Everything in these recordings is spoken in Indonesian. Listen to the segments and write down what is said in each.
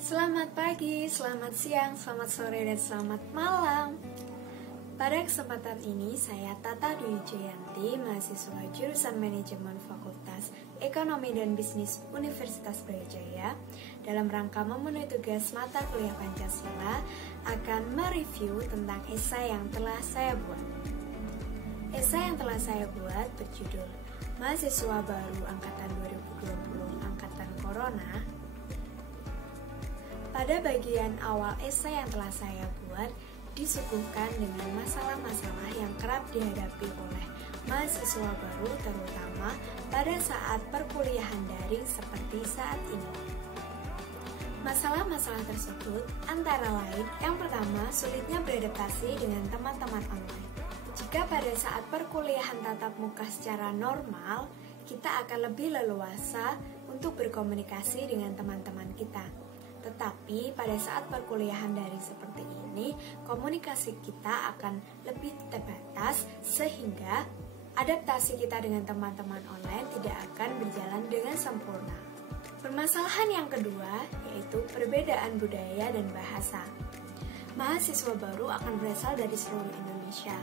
Selamat pagi, selamat siang, selamat sore, dan selamat malam. Pada kesempatan ini, saya Tata Dwi Jayanti, mahasiswa jurusan Manajemen Fakultas Ekonomi dan Bisnis Universitas Brawijaya, dalam rangka memenuhi tugas mata kuliah Pancasila, akan mereview tentang esai yang telah saya buat. Esai yang telah saya buat berjudul Mahasiswa Baru Angkatan 2020 Angkatan Corona. Pada bagian awal esai yang telah saya buat, disuguhkan dengan masalah-masalah yang kerap dihadapi oleh mahasiswa baru, terutama pada saat perkuliahan daring seperti saat ini. Masalah-masalah tersebut antara lain, yang pertama, sulitnya beradaptasi dengan teman-teman online. Jika pada saat perkuliahan tatap muka secara normal, kita akan lebih leluasa untuk berkomunikasi dengan teman-teman kita. Tetapi pada saat perkuliahan daring seperti ini, komunikasi kita akan lebih terbatas sehingga adaptasi kita dengan teman-teman online tidak akan berjalan dengan sempurna. Permasalahan yang kedua yaitu perbedaan budaya dan bahasa. Mahasiswa baru akan berasal dari seluruh Indonesia.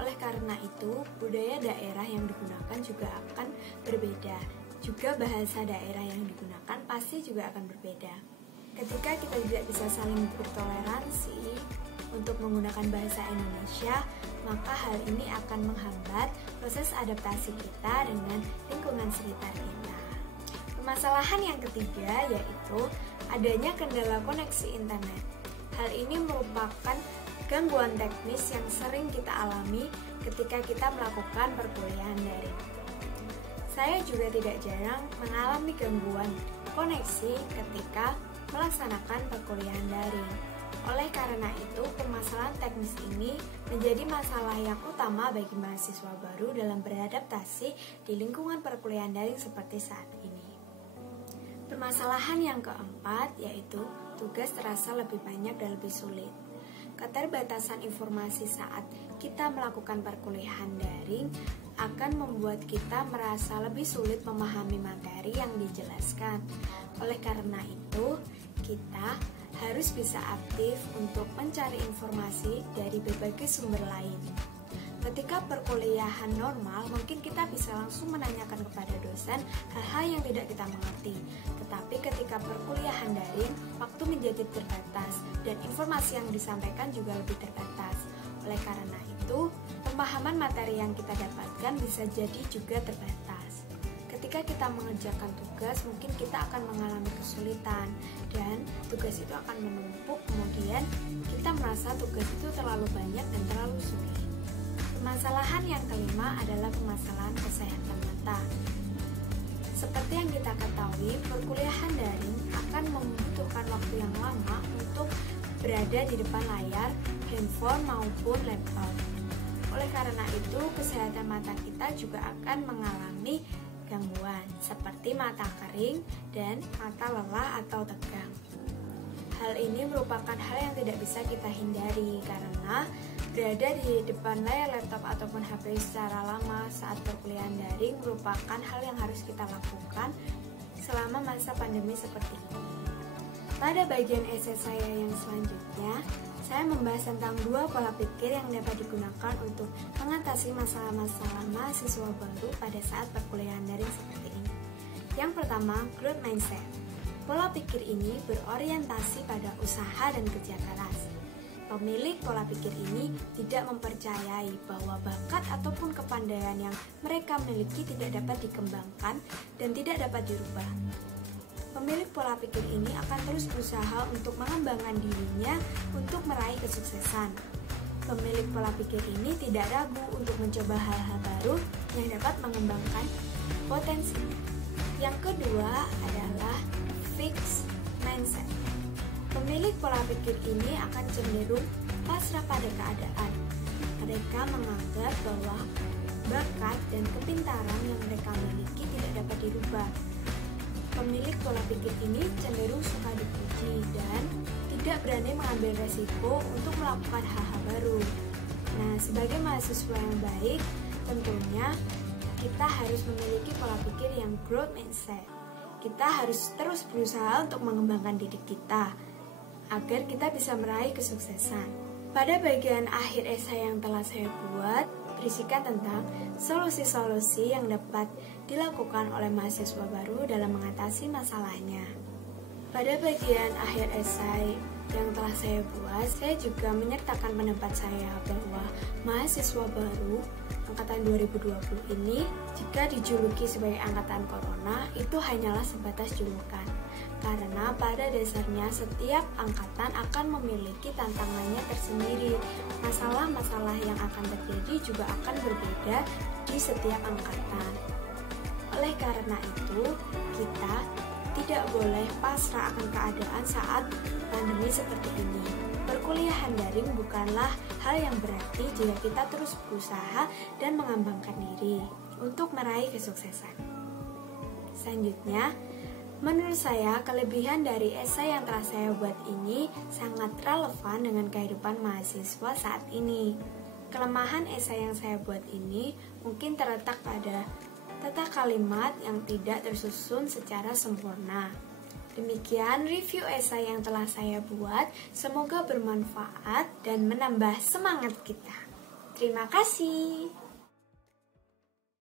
Oleh karena itu, budaya daerah yang digunakan juga akan berbeda. Juga bahasa daerah yang digunakan pasti juga akan berbeda. Ketika kita tidak bisa saling bertoleransi untuk menggunakan bahasa Indonesia, maka hal ini akan menghambat proses adaptasi kita dengan lingkungan sekitar kita. Permasalahan yang ketiga yaitu adanya kendala koneksi internet. Hal ini merupakan gangguan teknis yang sering kita alami ketika kita melakukan perkuliahan daring. Saya juga tidak jarang mengalami gangguan koneksi ketika melaksanakan perkuliahan daring. Oleh karena itu, permasalahan teknis ini menjadi masalah yang utama bagi mahasiswa baru dalam beradaptasi di lingkungan perkuliahan daring seperti saat ini. Permasalahan yang keempat yaitu tugas terasa lebih banyak dan lebih sulit. Keterbatasan informasi saat kita melakukan perkuliahan daring akan membuat kita merasa lebih sulit memahami materi yang dijelaskan. Oleh karena itu, kita harus bisa aktif untuk mencari informasi dari berbagai sumber lain. Ketika perkuliahan normal, mungkin kita bisa langsung menanyakan kepada dosen hal-hal yang tidak kita mengerti. Tetapi ketika perkuliahan daring, waktu menjadi terbatas dan informasi yang disampaikan juga lebih terbatas. Oleh karena itu, pemahaman materi yang kita dapatkan bisa jadi juga terbatas. Ketika kita mengerjakan tugas, mungkin kita akan mengalami kesulitan dan tugas itu akan menumpuk, kemudian kita merasa tugas itu terlalu banyak dan terlalu sulit. Permasalahan yang kelima adalah permasalahan kesehatan mata. Seperti yang kita ketahui, perkuliahan daring akan membutuhkan waktu yang lama untuk berada di depan layar handphone maupun laptop. Oleh karena itu, kesehatan mata kita juga akan mengalami gangguan seperti mata kering dan mata lelah atau tegang. Hal ini merupakan hal yang tidak bisa kita hindari karena berada di depan layar laptop ataupun HP secara lama saat perkuliahan daring merupakan hal yang harus kita lakukan selama masa pandemi seperti ini. Pada bagian esai saya yang selanjutnya, saya membahas tentang dua pola pikir yang dapat digunakan untuk mengatasi masalah-masalah mahasiswa baru pada saat perkuliahan daring seperti ini. Yang pertama, growth mindset. Pola pikir ini berorientasi pada usaha dan kerja keras. Pemilik pola pikir ini tidak mempercayai bahwa bakat ataupun kepandaian yang mereka miliki tidak dapat dikembangkan dan tidak dapat dirubah. Pemilik pola pikir ini akan terus berusaha untuk mengembangkan dirinya untuk meraih kesuksesan. Pemilik pola pikir ini tidak ragu untuk mencoba hal-hal baru yang dapat mengembangkan potensi. Yang kedua adalah fixed mindset. Pemilik pola pikir ini akan cenderung pasrah pada keadaan. Mereka menganggap bahwa bakat dan kepintaran yang mereka miliki tidak dapat dirubah. Pemilik pola pikir ini cenderung suka dipuji dan tidak berani mengambil resiko untuk melakukan hal-hal baru. Nah, sebagai mahasiswa yang baik, tentunya kita harus memiliki pola pikir yang growth mindset. kita harus terus berusaha untuk mengembangkan diri kita agar kita bisa meraih kesuksesan. Pada bagian akhir esai yang telah saya buat, berisikan tentang solusi-solusi yang dapat dilakukan oleh mahasiswa baru dalam mengatasi masalahnya. Pada bagian akhir esai yang telah saya buat, saya juga menyertakan pendapat saya bahwa mahasiswa baru angkatan 2020 ini jika dijuluki sebagai angkatan corona itu hanyalah sebatas julukan. Karena pada dasarnya setiap angkatan akan memiliki tantangannya tersendiri. Masalah-masalah yang akan terjadi juga akan berbeda di setiap angkatan. Oleh karena itu, kita tidak boleh pasrah akan keadaan saat pandemi seperti ini. Perkuliahan daring bukanlah hal yang berarti jika kita terus berusaha dan mengembangkan diri untuk meraih kesuksesan. Selanjutnya, menurut saya, kelebihan dari esai yang telah saya buat ini sangat relevan dengan kehidupan mahasiswa saat ini. Kelemahan esai yang saya buat ini mungkin terletak pada tata kalimat yang tidak tersusun secara sempurna. Demikian review esai yang telah saya buat, semoga bermanfaat dan menambah semangat kita. Terima kasih.